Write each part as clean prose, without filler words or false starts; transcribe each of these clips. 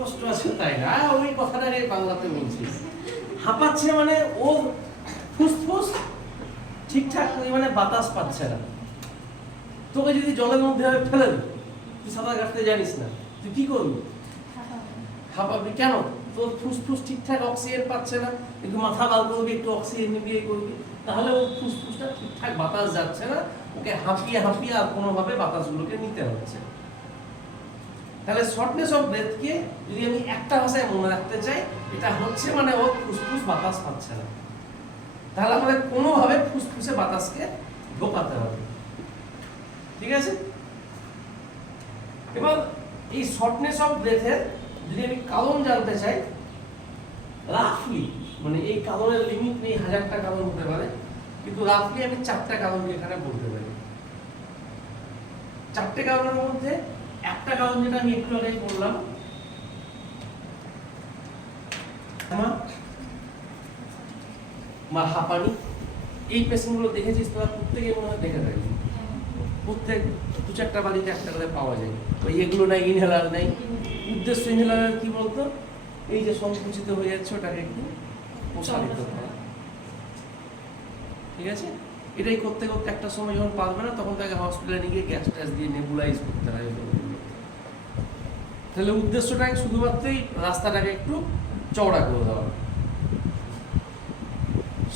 শ্বাসকষ্ট আছে তাই না, ওই কথাটাকে বাংলাতে বলছি। হাঁপাচ্ছে মানে ও ফুসফুস ঠিকঠাক পরিমাণে বাতাস পাচ্ছে না। তোকে যদি জলের মধ্যে ফেলে দেবে, তুই সাঁতার কাটতে জানিস না, তুই কি করবি? হাঁপাবি। কেন? তোর ফুসফুস ঠিকঠাক অক্সিজেন পাচ্ছে না, একটু মাথা বার করবি, একটু অক্সিজেন নিয়ে করবি, তাহলে ওর ফুসফুসটা ঠিকঠাক বাতাস যাচ্ছে না, ওকে হাঁপিয়ে হাঁপিয়ে আর কোনোভাবে বাতাসগুলোকে নিতে হচ্ছে। তাহলে শর্টনেস অফ ব্রেথকে যদি আমি একটা ভাষায় মনে রাখতে চাই, এটা হচ্ছে মানে ওর ফুসফুস বাতাস পাচ্ছে না, তাহলে আমাদের কোনোভাবে ফুসফুসে বাতাসকে ঢোকাতে হবে। ঠিক আছে? এবার এই শর্টনেস অফ ব্রেথের যদি আমি কারণ জানতে চাই, রাফলি মানে এই কারণের লিমিট নেই, 1000টা কারণ হতে পারে, কিন্তু রাফলি আমি 4টা কারণকে এখানে বলতে পারি। 4টে কারণের মধ্যে একটা কারণ যেটা আমি একটু আগে বললাম, বা হাঁপানি। এই পেশেন্টগুলো দেখেছিস তোরা, প্রত্যেকে মনে হয় দেখে থাকবি, প্রত্যেক 2-4টা বাড়িতে একটা করে পাওয়া যায়। ওই এগুলো নাই, ইনহেলার নাই। উদ্দেশ্য ইনহেলারের কি বলতো, এই যে সংকুচিত হয়ে যাচ্ছে ওটাকে একটু প্রসারিত করা। ঠিক আছে? এটাই করতে করতে একটা সময় যখন পারবে না, তখন তাকে হসপিটালে নিয়ে গিয়ে গ্যাস ট্যাস দিয়ে নেবুলাইজ করতে হয়। তাহলে উদ্দেশ্যটাকে শুধুমাত্রই রাস্তাটাকে একটু চওড়া করে দেওয়া।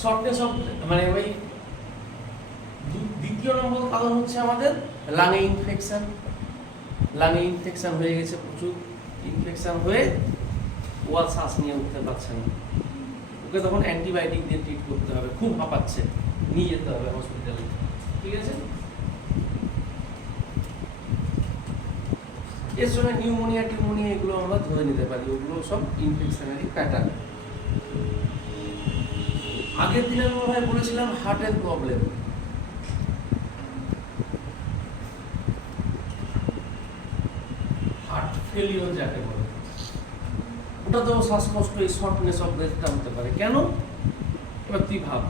শর্টনেস অফ মানে ওই দ্বিতীয় নম্বর কারণ হচ্ছে আমাদের লাঙে ইনফেকশন। লাঙে ইনফেকশন হয়ে গেছে, প্রচুর ইনফেকশন হয়ে ও আর শ্বাস নিয়ে উঠতে পারছে না, ওকে তখন অ্যান্টিবায়োটিক দিয়ে ট্রিট করতে হবে। খুব হাঁপাচ্ছে, নিয়ে যেতে হবে হসপিটালে। ঠিক আছে? এর সঙ্গে নিউমোনিয়া টিউমোনিয়া এগুলো আমরা ধরে নিতে পারি, ওগুলো সব ইনফেকশনারি প্যাটার্ন। আগের দিনে আমি মনে হয় বলেছিলাম হার্টের প্রবলেম। হার্ট ফেলিওর যাকে বলে, ওটা তো শ্বাসকষ্ট, এই শর্টনেস অফ ব্রেথটা হতে পারে। কেন? এবার তুই ভাব,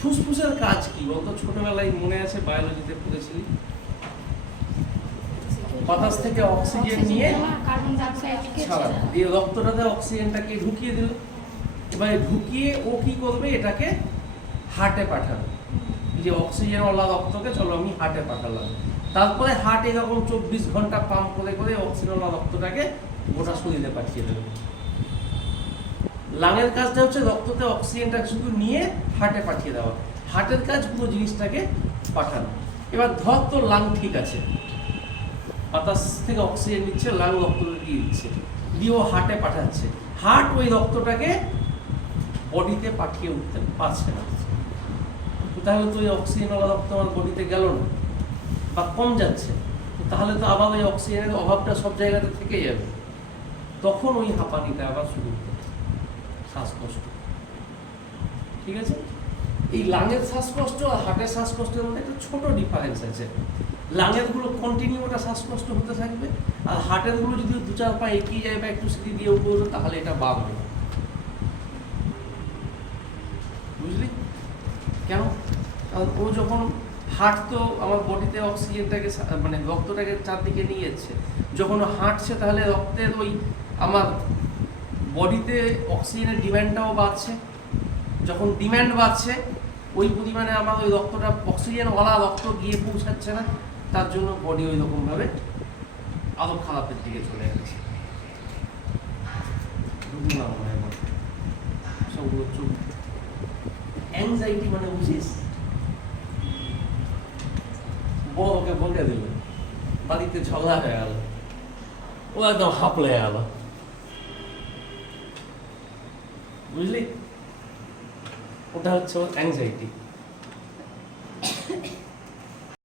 ফুসফুসের কাজ কি বলতো? ছোটবেলায় মনে আছে বায়োলজিতে পড়েছিলি, বাতাস থেকে অক্সিজেন নিয়ে ছাড়া দিয়ে রক্তটাতে অক্সিজেনটাকে ঢুকিয়ে দিল। এবারে ঢুকিয়ে ও কি করবে, এটাকে হার্টে পাঠাবে। যে অক্সিজেনওয়ালা রক্তকে চলো আমি হার্টে পাঠালাম, তারপরে হার্ট এরকম 24 ঘন্টা পাম্প করে করে অক্সিজেনওয়ালা রক্তটাকে গোটা শরীরে পাঠিয়ে দেবে। লাঙের কাজটা হচ্ছে রক্ততে অক্সিজেনটা শুধু নিয়ে হার্টে পাঠিয়ে দেওয়া। হার্টের কাজ পুরো জিনিসটাকে পাঠানো। এবার ধর তোর লাং ঠিক আছে, বাতাস থেকে অক্সিজেন নিচ্ছে, লাং রক্তটা দিয়ে দিচ্ছে, দিয়ে ও হার্টে পাঠাচ্ছে। হার্ট ওই রক্তটাকে বডিতে পাঠিয়ে উঠতে পারছে না, তাহলে তো ওই অক্সিজেনওয়ালা রক্ত আমার বডিতে গেল না বা কম যাচ্ছে, তাহলে তো আবার ওই অক্সিজেনের অভাবটা সব জায়গাতে থেকে যাবে। তখন ওই হাঁপানিটা আবার শুরু হবে, শ্বাসকষ্ট। ঠিক আছে? এই লাঙের শ্বাসকষ্ট আর হার্টের শ্বাসকষ্টের মধ্যে একটা ছোট ডিফারেন্স আছে। লাঙের গুলো কন্টিনিউ ওটা শ্বাসকষ্ট হতে থাকবে, আর হার্টের গুলো যদি 2-4 পা এগিয়ে যায় বা একটু সিঁড়ি দিয়ে উপরে, তাহলে এটা বাড়বে। বুঝলি কেন? কারণ ও যখন হার্ট তো আমার বডিতে অক্সিজেনটাকে মানে রক্তটাকে চারদিকে নিয়ে যাচ্ছে, যখন ও হাঁটছে তাহলে রক্তের ওই আমার বডিতে অক্সিজেনের ডিমান্ডটাও বাড়ছে। যখন ডিমান্ড বাড়ছে, ওই পরিমাণে আমার ওই রক্তটা অক্সিজেনওয়ালা রক্ত গিয়ে পৌঁছাচ্ছে না, তার জন্য বডি ওই রকমভাবে আরো খারাপের দিকে চলে যাচ্ছে। সবগুলো চোখ অ্যাংজাইটি মানে বুঝিস, বড়কে বলে দিল, বাড়িতে ঝগড়া হয়ে গেল, ও একদম হাঁপলে গেল। বুঝলি? ওটা হচ্ছে ওর অ্যাংজাইটি।